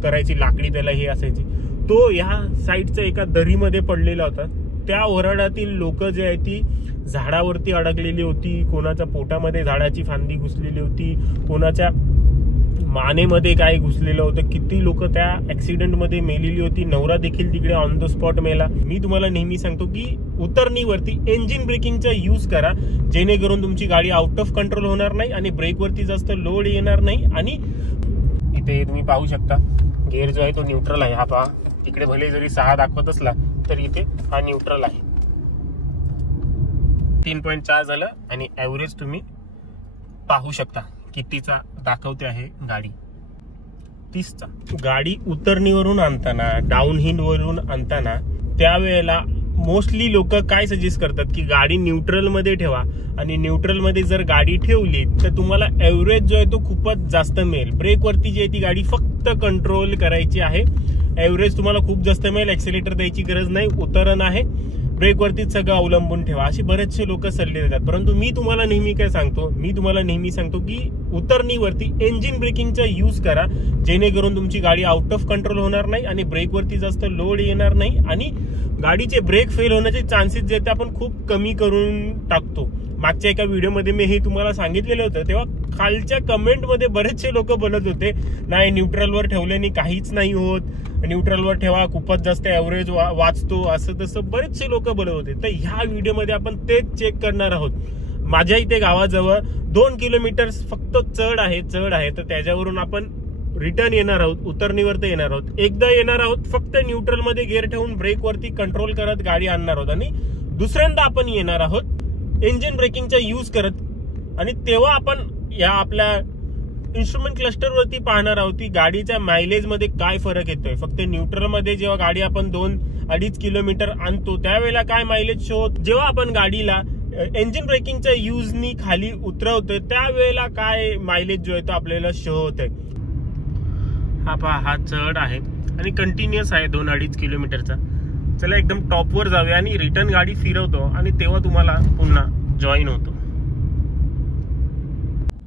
करायची लाकडी त्याला हे असायची, तो ह्या साईडच्या एका दरीमध्ये पडलेला होता. त्या ओरडातील लोक जे आहे ती झाडावरती अडकलेली होती, कोणाच्या पोटामध्ये झाडाची फांदी घुसलेली होती, कोणाच्या मानेमध्ये काय घुसलेलं होतं. किती लोक त्या ऍक्सिडेंटमध्ये मेलेली होती. नवरा देखील तिकडे ऑन द स्पॉट मेला. मी तुम्हाला नेहमी सांगतो की उतरणीवरती इंजिन ब्रेकिंगचा यूज करा, जेणेकरून तुमची गाडी आउट ऑफ कंट्रोल होणार नाही आणि ब्रेकवरती जास्त लोड येणार नाही. आणि इथे तुम्ही पाहू शकता गिअर जो आहे तो न्यूट्रल आहे. हा पहा, तिकडे भले जरी 6 दाखवत असला तर इथे हा न्यूट्रल आहे. 3.4 झालं आणि ऍव्हरेज तुम्ही पाहू शकता कितीचा दाखवते आहे गाडी, 30चा. गाडी उतरणीवरून आणताना, डाऊन हिल वरून आणताना त्यावेळेला मोस्टली लोक काय सजेस्ट करतात की गाडी न्यूट्रल मध्ये ठेवा, आणि न्यूट्रल मध्ये जर गाडी ठेवली तर तुम्हाला ऍव्हरेज जो आहे तो खूपच जास्त मिळेल. ब्रेकवरती जी आहे ती गाडी फक्त कंट्रोल करायची आहे, ऍव्हरेज तुम्हाला खूप जास्त मिळेल. ऍक्सिलेटर द्यायची गरज नाही, उतरण आहे, ब्रेकवरतीच सगळं अवलंबून ठेवा, असे बरेचसे लोक सल्ले देतात. परंतु मी तुम्हाला नेहमी काय सांगतो, मी तुम्हाला नेहमी सांगतो की उतरणीवरती इंजिन ब्रेकिंगचा यूज करा, जेणेकरून तुमची गाडी आउट ऑफ कंट्रोल होणार नाही आणि ब्रेकवरती जास्त लोड येणार नाही आणि गाडीचे ब्रेक फेल होण्याचे चान्सेस जे ते आपण खूप कमी करून टाकतो. मागच्या एका व्हिडिओमध्ये मी हे तुम्हाला सांगितलेलं होतं, तेव्हा खालच्या कमेंटमध्ये बरेचसे लोक बोलत होते नाही न्यूट्रलवर ठेवल्याने काहीच नाही होत, न्यूट्रलवर ठेवा खूपच जास्त ऍव्हरेज वाचतो, असं तसं बरेचसे लोक बोलत होते. तर ह्या व्हिडिओमध्ये आपण तेच चेक करणार आहोत. माझ्या इथे गावाजवळ 2 किलोमीटर फक्त चढ आहे, तर त्याच्यावरून आपण रिटर्न येणार आहोत, उतरणीवर तर येणार आहोत. एकदा येणार आहोत फक्त न्यूट्रल मध्ये गिअर ठेवून ब्रेकवरती कंट्रोल करत गाडी आणणार आहोत, आणि दुसऱ्यांदा आपण येणार आहोत इंजिन ब्रेकिंगचा यूज करत, आणि तेव्हा आपण या आपल्या इन्स्ट्रुमेंट क्लस्टर वरती पाहणार आहोत की गाडीच्या मायलेज मध्ये काय फरक येतोय. फक्त न्यूट्रल मध्ये जेव्हा गाडी आपण 2-2.5 किलोमीटर आणतो त्यावेळेला काय मायलेज शो होत, जेव्हा आपण गाडीला इंजिन ब्रेकिंगच्या यूजनी खाली उतरवतोय त्यावेळेला काय मायलेज जो आहे तो आपल्याला शो होत आहे. हा पहा, हा चढ आहे आणि कंटिन्युअस आहे 2-2.5 किलोमीटरचा. चला एकदम टॉपवर जाऊया आणि रिटर्न गाडी फिरवतो आणि तेव्हा तुम्हाला पुन्हा जॉईन होतो.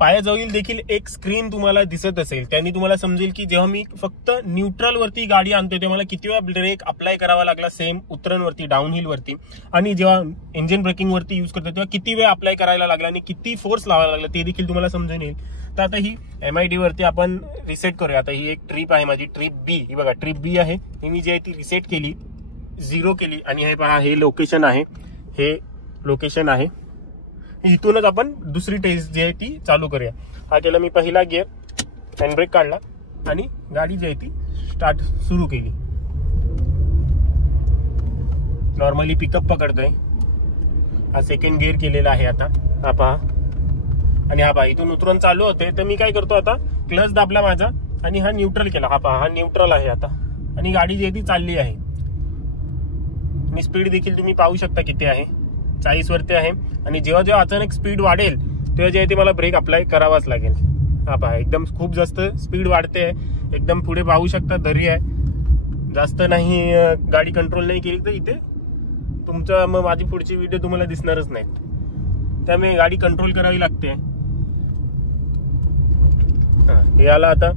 पायाजवळील देखील एक स्क्रीन तुम्हाला दिसत असेल, त्यांनी तुम्हाला समजेल की जेव्हा मी फक्त न्यूट्रल वरती गाडी आणतोय तेव्हा मला किती वेळा ब्रेक अप्लाय करावा लागला, सेम उतरणवरती डाऊन हिल वरती, आणि जेव्हा इंजिन ब्रेकिंग वरती यूज करतो तेव्हा किती वेळ अप्लाय करायला लागला आणि किती फोर्स लावायला लागला ते देखील तुम्हाला समजून येईल. तर आता ही MID वरती आपण रिसेट करूया. आता ही एक ट्रिप आहे माझी, ट्रिप बी. ही बघा ट्रिप बी आहे, ही मी जी आहे ती रिसेट केली, 0 केली, आणि हे पहा हे लोकेशन आहे, हे लोकेशन आहे. इथूनच आपण दुसरी टेस्ट जी आहे ती चालू करूया. हा केला मी पहिला गिअर, हँड ब्रेक काढला आणि गाडी जी आहे ती स्टार्ट सुरू केली. नॉर्मली पिकअप पकडतोय. हा सेकंड गिअर केलेला आहे आता, हा पहा, आणि हा पहा इथून उतरून चालू होते. तर मी काय करतो आता, क्लच दाबला माझा आणि हा न्यूट्रल केला. हा पहा, हा न्यूट्रल आहे आता, आणि गाडी जी आहे ती चालली आहे. आणि स्पीड देखील तुम्ही पाहू शकता किती आहे, 40 वरती आहे. आणि जेव्हा जेव्हा अचानक स्पीड वाढेल तेव्हा जे आहे ते मला ब्रेक अप्लाय करावाच लागेल. हा पहा एकदम खूप जास्त स्पीड वाढते, एकदम पुढे पाहू शकता दरी आहे, जास्त नाही गाडी कंट्रोल नाही केली तर इथे तुमचा मग माझी पुढची व्हिडिओ तुम्हाला दिसणारच नाहीत. त्यामुळे गाडी कंट्रोल करावी लागते. याला आता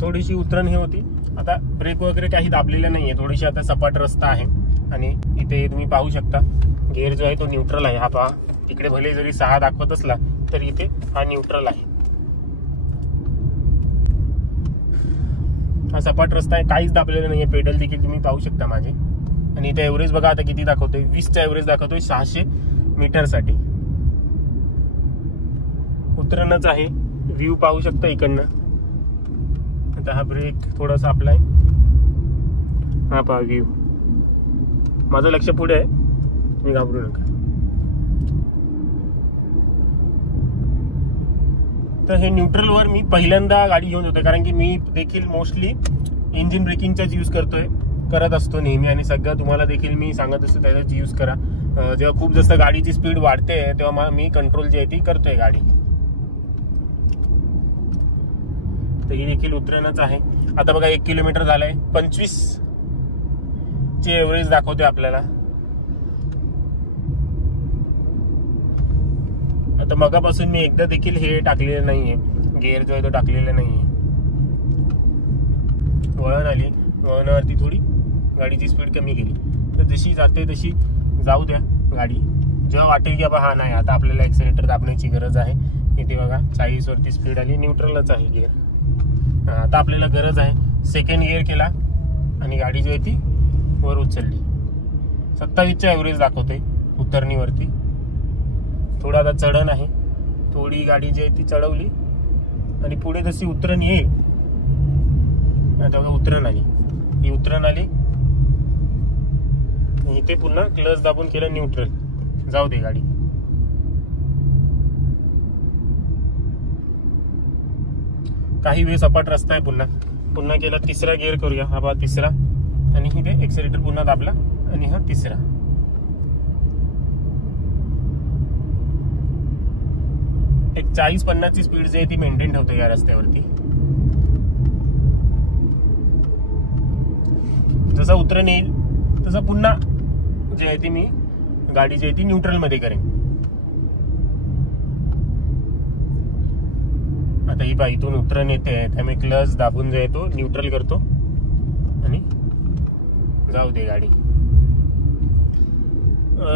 थोडीशी उतरण हे होती, आता ब्रेक वगैरे काही दाबलेलं नाहीये, थोडीशी आता सपाट रस्ता आहे. आणि इथे तुम्ही पाहू शकता गिअर जो आहे तो न्यूट्रल आहे. हा पहा, तिकडे भले जरी 6 दाखवत असला तर इथे हा न्यूट्रल आहे. हा सपाट रस्ता आहे, काहीच दाबलेलं नाहीये, पेडल देखील तुम्ही पाहू शकता माझे. आणि इथे एव्हरेज बघा आता किती दाखवतोय, 20चा एव्हरेज दाखवतोय 600 मीटरसाठी. उतरणच आहे, व्ह्यू पाहू शकता इकडनं. आता हा ब्रेक थोडासा अप्लाय, हा पहा व्ह्यू, माझं लक्ष पुढे आहे, तुम्ही घाबरू नका. तर हे न्यूट्रलवर मी पहिल्यांदा गाडी घेऊन होते, कारण की मी देखील मोस्टली इंजिन ब्रेकिंगचाच यूज करत असतो नेहमी, आणि सगळं तुम्हाला देखील मी सांगत असतो त्याचाच यूज करा. जेव्हा खूप जास्त गाडीची स्पीड वाढते तेव्हा मी कंट्रोल जी आहे ती करतोय गाडी. तर ही देखील उतरणच आहे. आता बघा 1 किलोमीटर झालंय, 25 चे एव्हरेज दाखवते आपल्याला. आता मगापासून मी एकदा देखील हे टाकलेलं नाहीये, गिअर जो आहे तो टाकलेला नाहीये. वळण आली, वळणावरती थोडी गाडीची स्पीड कमी केली. तर जशी जाते तशी जाऊ द्या गाडी. जेव्हा वाटेल की बाबा हा नाही आता आपल्याला ॲक्सिलेटर दाबण्याची गरज आहे, इथे बघा 40 वरती स्पीड आली, न्यूट्रलच आहे गिअर. आता आपल्याला गरज आहे सेकंड गिअर केला आणि गाडी जी आहे ती वर उचलली. 27चा ॲव्हरेज दाखवते उतरणीवरती. थोडा आता चढण आहे, थोडी गाडी जी आहे ती चढवली आणि पुढे जशी उतरण येईल, आता उतरण आली, ही उतरण आली, इथे पुन्हा क्लच दाबून केलं न्यूट्रल. जाऊ दे गाडी. काही वेळ सपाट रस्ता आहे, पुन्हा केला तिसरा गिअर करूया. हा बा तिसरा, आणि इथे एक्सेलेटर पुन्हा दाबला आणि हा तिसरा. एक 40-50 ची स्पीड जी आहे ती मेंटेन ठेवतो या रस्त्यावरती. जसं उतरण येईल तसं पुन्हा जे आहे ती मी गाडी जी आहे ती न्यूट्रल मध्ये करेन. आता ही बाई इथून उतरण येते, त्यामुळे क्लच दाबून जो आहे तो न्यूट्रल करतो आणि जाऊ दे गाडी.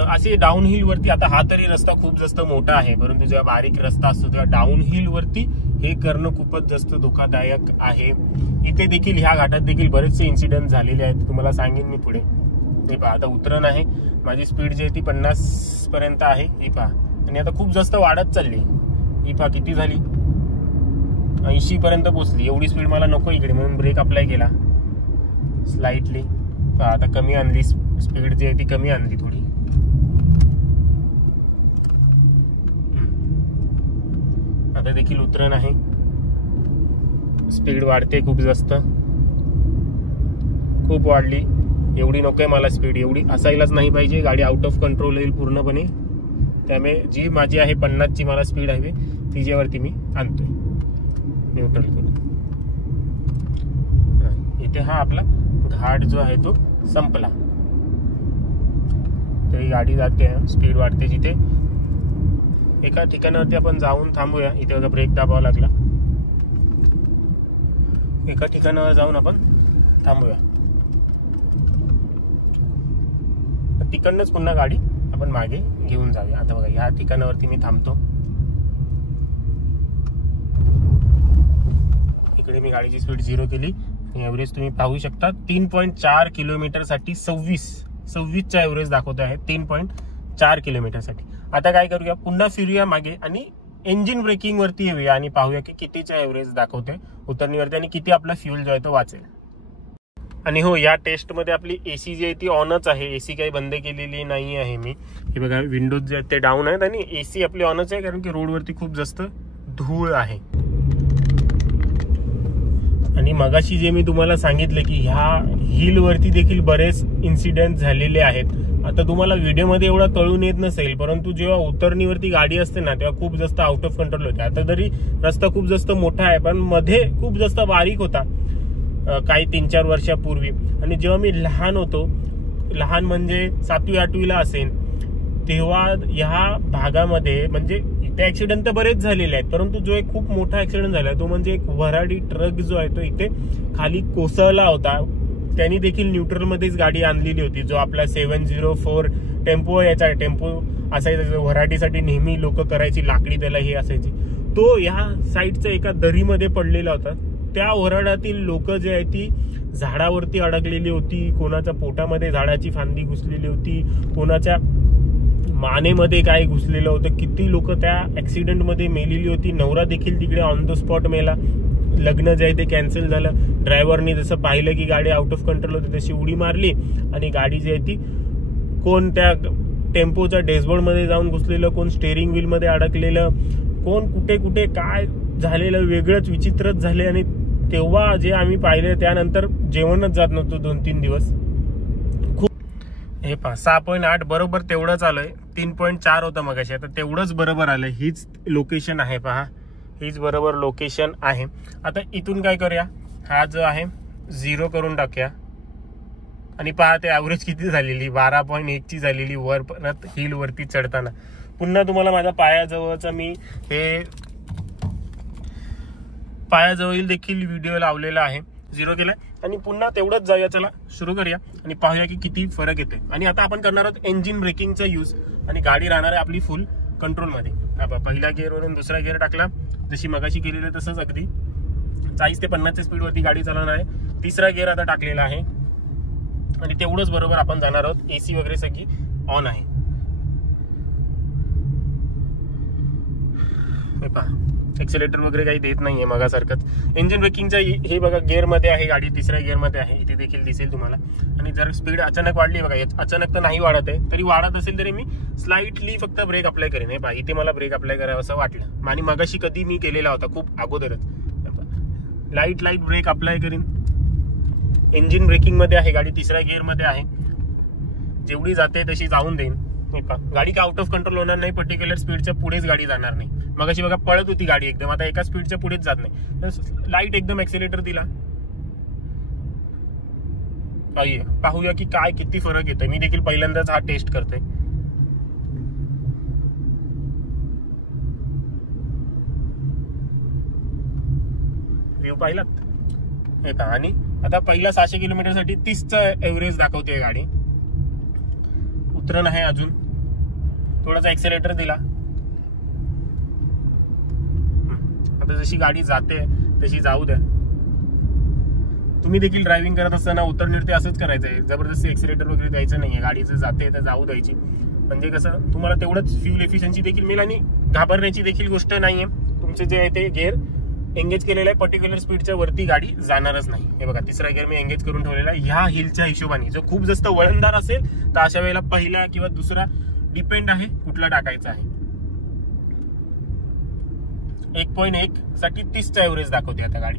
असे डाऊन हिल वरती, आता हा तरी रस्ता खूप जास्त मोठा आहे, परंतु जेव्हा बारीक रस्ता असतो तेव्हा डाऊन हिल वरती हे करणं खूपच जास्त धोकादायक आहे. इथे देखील ह्या घाटात देखील बरेचसे इन्सिडेंट झालेले आहेत, तुम्हाला सांगेन मी पुढे. हे पहा आता उतरण आहे, माझी स्पीड जी आहे ती 50 पर्यंत आहे, ही पहा, आणि आता खूप जास्त वाढत चालली. ही पहा किती झाली, 80 पर्यंत पोहोचली. एवढी स्पीड मला नको इकडे, म्हणून ब्रेक अप्लाय केला स्लाइटली. पहा आता कमी आणली स्पीड जी आहे ती, कमी आणली थोडी. आता देखील उतरण आहे, स्पीड वाढते खूप जास्त, खूप वाढली. एवढी नकोय मला स्पीड, एवढी असायलाच नाही पाहिजे, गाडी आउट ऑफ कंट्रोल येईल पूर्णपणे. त्यामुळे जी माझी आहे 50 ची मला स्पीड आहे तिच्यावरती मी आणतोय न्यूट्रल करून. इथे हा आपला घाट जो आहे तो संपला. तरी गाडी जाते, स्पीड वाढते. जिथे एका ठिकाणावरती आपण जाऊन थांबूया. इथे बघा ब्रेक दाबावा लागला. एका ठिकाणावर जाऊन आपण थांबूया, तिकडनंच पुन्हा गाडी आपण मागे घेऊन जाऊया. आता बघा ह्या ठिकाणावरती मी थांबतो. इकडे मी गाडीची स्पीड 0 केली आणि ॲव्हरेज तुम्ही पाहू शकता 3.4 किलोमीटर साठी 26चा ॲव्हरेज दाखवत आहे 3.4 किलोमीटर साठी. आता काय करूया, पुन्हा फिरूया मागे आणि इंजिन ब्रेकिंग वरती येऊया आणि पाहूया की कितीचा ॲव्हरेज दाखवते उतरणीवरती आणि किती आपला फ्यूल जो आहे तो वाचेल. आणि हो, या टेस्ट मध्ये आपली एसी जी आहे ती ऑनच आहे, एसी काही बंद केलेली नाही आहे मी. हे बघा विंडोज जे आहेत ते डाऊन आहेत आणि एसी आपली ऑनच आहे, कारण की रोडवरती खूप जास्त धूळ आहे. आणि मगाशी जे मी तुम्हाला सांगितलं की ह्या हिल वरती देखील बरेच इन्सिडेंट झालेले आहेत. आता तुम्हाला व्हिडिओमध्ये एवढा कळून येत नसेल, परंतु जेव्हा उतरणीवरती गाडी असते ना तेव्हा खूप जास्त आउट ऑफ कंट्रोल होते. आता तरी रस्ता खूप जास्त मोठा आहे, पण मध्ये खूप जास्त बारीक होता काही 3-4 वर्षापूर्वी. आणि जेव्हा मी लहान होतो, लहान म्हणजे 7वी-8वीला असेल, तेव्हा ह्या भागामध्ये म्हणजे इथे ऍक्सिडेंट तर बरेच झालेले आहेत, परंतु जो एक खूप मोठा ऍक्सिडेंट झाला तो म्हणजे एक वऱ्हाडी ट्रक जो आहे तो इथे खाली कोसळला होता. त्यांनी देखील न्यूट्रल मध्येच गाडी आणलेली होती. जो आपला 704 टेम्पो याचा टेम्पो असायचा, वऱ्हाडीसाठी नेहमी लोक करायची, लाकडी त्याला हे असायची, तो या साईडच्या एका दरीमध्ये पडलेला होता. त्या वऱ्हाडातील लोक जे आहे ती झाडावरती अडकलेली होती, कोणाच्या पोटामध्ये झाडाची फांदी घुसलेली होती, कोणाच्या मानेमध्ये काय घुसलेलं होतं. किती लोक त्या ऍक्सिडेंट मध्ये मेलेली होती. नवरा देखील तिकडे ऑन द स्पॉट मेला. लग्न जे आहे ते कॅन्सल झालं. ड्रायव्हरने जसं पाहिलं की गाडी आउट ऑफ कंट्रोल होती तशी उडी मारली आणि गाडी जी आहे ती कोण त्या टेम्पोच्या डॅशबोर्ड मध्ये जाऊन घुसलेलं, कोण स्टेअरिंग व्हील मध्ये अडकलेलं, कोण कुठे कुठे काय झालेलं वेगळंच विचित्रच झाले. आणि तेव्हा जे आम्ही पाहिले त्यानंतर जेवणच जात नव्हतं 2-3 दिवस. खूप हे पहा 6.8 बरोबर तेवढंच आलंय. 3.4 होतं मगाशी, आता तेवढंच बरोबर आलंय. हीच लोकेशन आहे पहा, हीच बरोबर लोकेशन आहे. आता इथून काय करूया, हा जो आहे 0 करून टाकूया आणि पहा ते ॲव्हरेज किती झालेली 12.1 ची झालेली वर परत हिल वरती चढताना. पुन्हा तुम्हाला माझ्या पायाजवळचा मी हे पायाजवळ देखील व्हिडिओ लावलेला आहे. 0 केलाय आणि पुन्हा तेवढंच जाऊया. चला सुरू करूया आणि पाहूया की किती फरक येते. आणि आता आपण करणार आहोत इंजिन ब्रेकिंगचा यूज आणि गाडी राहणार आहे आपली फुल कंट्रोलमध्ये. पहिल्या गिअरवरून दुसरा गिअर टाकला, जशी मगाशी केलेलं तसंच अगदी 40 ते 50 स्पीडवरती गाडी चालवणार आहे. तिसरा गिअर आता टाकलेला आहे आणि तेवढंच बरोबर आपण जाणार आहोत. AC वगैरे सगळी ऑन आहे. हे पहा, एक्सेलेटर वगैरे काही देत नाहीये मगासारखंच. इंजिन ब्रेकिंगचा हे बघा गिअरमध्ये आहे गाडी, तिसऱ्या गिअरमध्ये आहे. इथे देखील दिसेल तुम्हाला. आणि जर स्पीड अचानक वाढली बघा, अचानक तर नाही वाढत आहे, तरी वाढत असेल तरी मी स्लाइटली फक्त ब्रेक अप्लाय करेन. हे पहा, इथे मला ब्रेक अप्लाय करावं असं वाटलं आणि मगाशी कधी मी केलेला होता खूप अगोदरच. लाईट ब्रेक अप्लाय करीन. इंजिन ब्रेकिंग मध्ये आहे गाडी, तिसऱ्या गिअर मध्ये आहे. जेवढी जाते तशी जाऊन देईन. गाडी का आउट ऑफ कंट्रोल होणार नाही, पर्टिक्युलर स्पीडच्या पुढेच गाडी जाणार नाही. मग अशी बघा पळत होती गाडी एकदम, आता एका स्पीडच्या पुढेच जात नाही. लाईट एकदम एक्सेलेटर दिला. पाहूया की काय किती फरक येतोय. मी देखील पहिल्यांदाच हा टेस्ट करतोय. व्ह्यू पाहिलात हे का. आणि आता पहिला 600 किलोमीटरसाठी 30चा एव्हरेज दाखवते गाडी. उतरण आहे अजून, थोडासा एक्सेलेटर दिला. आता जशी गाडी जाते तशी जाऊ द्या. तुम्ही देखील ड्रायव्हिंग करत असताना उतरणीवरती असंच करायचंय, जबरदस्ती एक्सेलेटर वगैरे द्यायचं नाहीये. गाडी जर जाते तर जाऊ द्यायची. म्हणजे कसं तुम्हाला तेवढंच फ्यूल एफिशियन्सी देखील मिळेल आणि घाबरण्याची देखील गोष्ट नाहीये. तुमचे जे आहे ते गिअर एंगेज केलेलं आहे, पर्टिक्युलर स्पीडच्या वरती गाडी जाणारच नाही. हे बघा, तिसरा गिअर मी एंगेज करून ठेवलेला आहे. ह्या हिलच्या हिशोबाने जर खूप जास्त वळणदार असेल तर अशा वेळेला पहिला किंवा दुसरा डिपेंड आहे कुठला टाकायचा आहे. 1.1 साठी 30चा एव्हरेज दाखवते आता गाडी.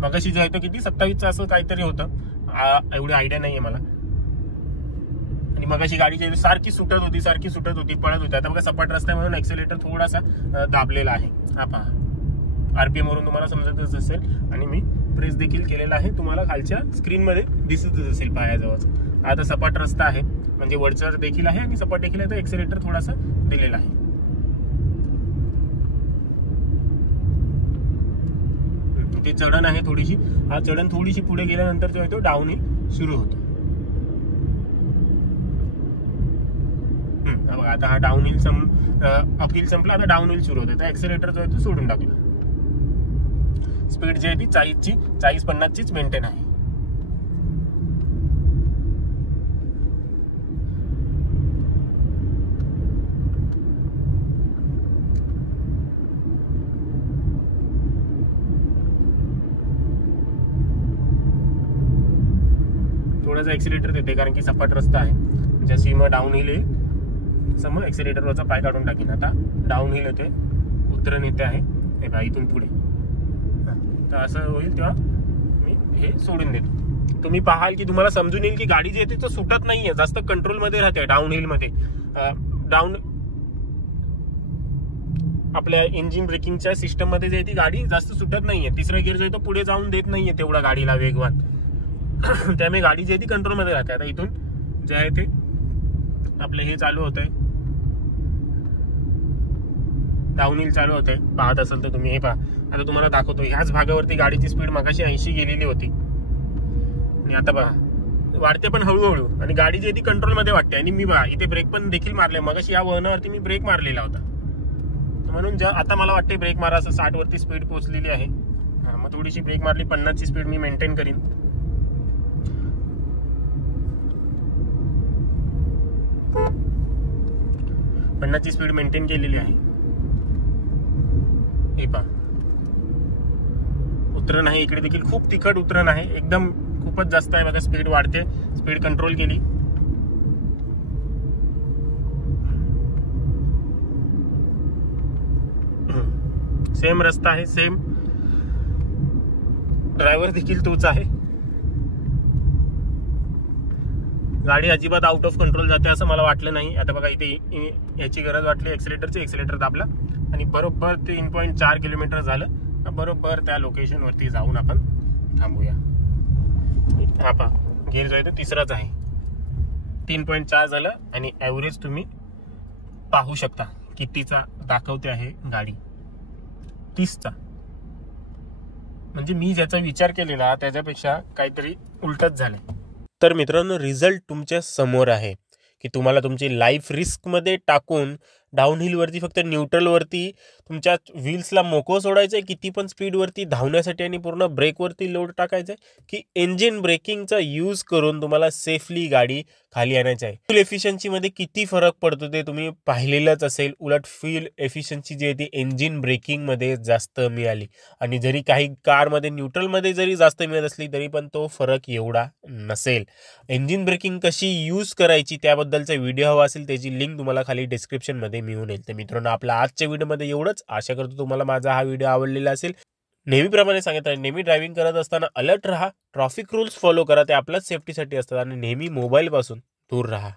मगाशी जो आहे तो किती 27चा असं काहीतरी होतं, एवढी आयडिया नाहीये मला. आणि मगाशी गाडी सारखी सुटत होती पळत होती. आता बघा सपाट रस्ता म्हणून एक्सेलेटर थोडासा दाबलेला आहे. हा पहा, RPM वरून तुम्हाला समजतच असेल. आणि मी प्रेस देखील केलेला आहे, तुम्हाला खालच्या स्क्रीन मध्ये दिसतच असेल पायाजवळच. आता सपाट रस्ता आहे, म्हणजे वरचा देखील आहे आणि सपाट देखील आहे, तर एक्सेलेटर थोडासा दिलेला आहे. ते चढण आहे थोडीशी. हा चढण थोडीशी पुढे गेल्यानंतर जो आहे तो डाऊन हिल सुरू होतो. बघा, आता हा डाऊन हिल अपहिल संपला, आता डाऊन हिल सुरू होते. तर एक्सेलेटर जो आहे तो सोडून टाकला. स्पीड जी आहे ती 40-50 मेंटेन आहे. थोडासा एक्सेलेटर देते कारण की सपाट रस्ता आहे. जशी मग डाऊन हिल येईल समोर एक्सेलेटरवरचा पाय काढून टाकीन. आता डाऊन हिल येते, उतरण येते आहे हे बघा इथून पुढे. तर असं होईल तेव्हा मी हे सोडून देतो. तुम्ही पाहाल की तुम्हाला समजून येईल की गाडी जी आहे ती सुटत नाहीये, जास्त कंट्रोलमध्ये राहते. डाऊन हिल मध्ये आपल्या इंजिन ब्रेकिंगच्या सिस्टम मध्ये जे आहे ती गाडी जास्त सुटत नाहीये. तिसरा गिअर जो आहे तो पुढे जाऊन देत नाहीये तेवढा गाडीला वेगवान. त्यामुळे गाडी जी आहे ती कंट्रोलमध्ये राहते. आता इथून जे आहे ते आपले हे चालू होतंय, डाऊन हिल चालू होतंय. पाहत असेल तर तुम्ही हे पहा. आता तुम्हाला दाखवतो, ह्याच भागावरती गाडीची स्पीड मगाशी 80 गेलेली होती आणि आता बघा वाढते पण हळूहळू. आणि गाडी जी आहे ती कंट्रोलमध्ये वाटते. आणि मी बघा इथे ब्रेक पण देखील मारले. मगाशी या वळणावरती मी ब्रेक मारलेला होता, म्हणून आता मला वाटते ब्रेक मारा असं 60 वरती स्पीड पोहोचलेली आहे. मग थोडीशी ब्रेक मारली, 50 ची स्पीड मी मेंटेन करीन. ची स्पीड मेंटेन केलेली आहे. हे पहा, उतरण आहे इकडे देखील खूप तिखट उतरण आहे, एकदम खूपच जास्त आहे. बघा स्पीड वाढते, स्पीड कंट्रोल केली. सेम रस्ता आहे, सेम ड्रायव्हर देखील तोच आहे. गाडी अजिबात आउट ऑफ कंट्रोल जाते असं मला वाटलं नाही. आता बघा इथे याची गरज वाटली एक्सेलेटरची, एक्सेलेटर दाबला आणि बरोबर 3.4 किलोमीटर झालं. बरोबर त्या लोकेशन वरती जाऊन आपण थांबूया. हा पहा, गिअर जो आहे तो तिसराच आहे. 3.4 झालं आणि ॲव्हरेज तुम्ही पाहू शकता कितीचा दाखवते आहे गाडी, 30चा. म्हणजे मी ज्याचा विचार केलेला त्याच्यापेक्षा काहीतरी उलटच झालंय. तर मित्रांनो, रिझल्ट तुमच्या समोर आहे की तुम्हाला तुमची लाईफ रिस्कमध्ये टाकून डाऊनहिलवरती फक्त न्यूट्रलवरती तुमच्या व्हील्सला मोकळं सोडायचं आहे, किती पण स्पीडवरती धावण्यासाठी, आणि पूर्ण ब्रेकवरती लोड टाकायचं आहे, की इंजिन ब्रेकिंगचा यूज करून तुम्हाला सेफली गाडी खाली आणायची आहे. फ्यूल एफिशियन्सीमध्ये किती फरक पडतो ते तुम्ही पाहिलेलंच असेल. उलट फ्यूल एफिशियन्सी जी आहे ती इंजिन ब्रेकिंगमध्ये जास्त मिळाली, आणि जरी काही कारमध्ये न्यूट्रलमध्ये जरी जास्त मिळत असली तरी पण तो फरक एवढा नसेल. इंजिन ब्रेकिंग कशी यूज करायची त्याबद्दलचा व्हिडिओ हवा असेल, त्याची लिंक तुम्हाला खाली डिस्क्रिप्शनमध्ये मिळून येईल. तर मित्रांनो, आपल्या आजच्या व्हिडिओमध्ये एवढंच. आशा करतो तुम्हाला माझा हा व्हिडिओ आवडलेला असेल. नेहमीप्रमाणे सांगत आहे, नेहमी ड्रायव्हिंग करत असताना अलर्ट राहा, ट्रॅफिक रूल्स फॉलो करा, ते आपल्याच सेफ्टीसाठी असतात, आणि नेहमी मोबाईलपासून दूर राहा.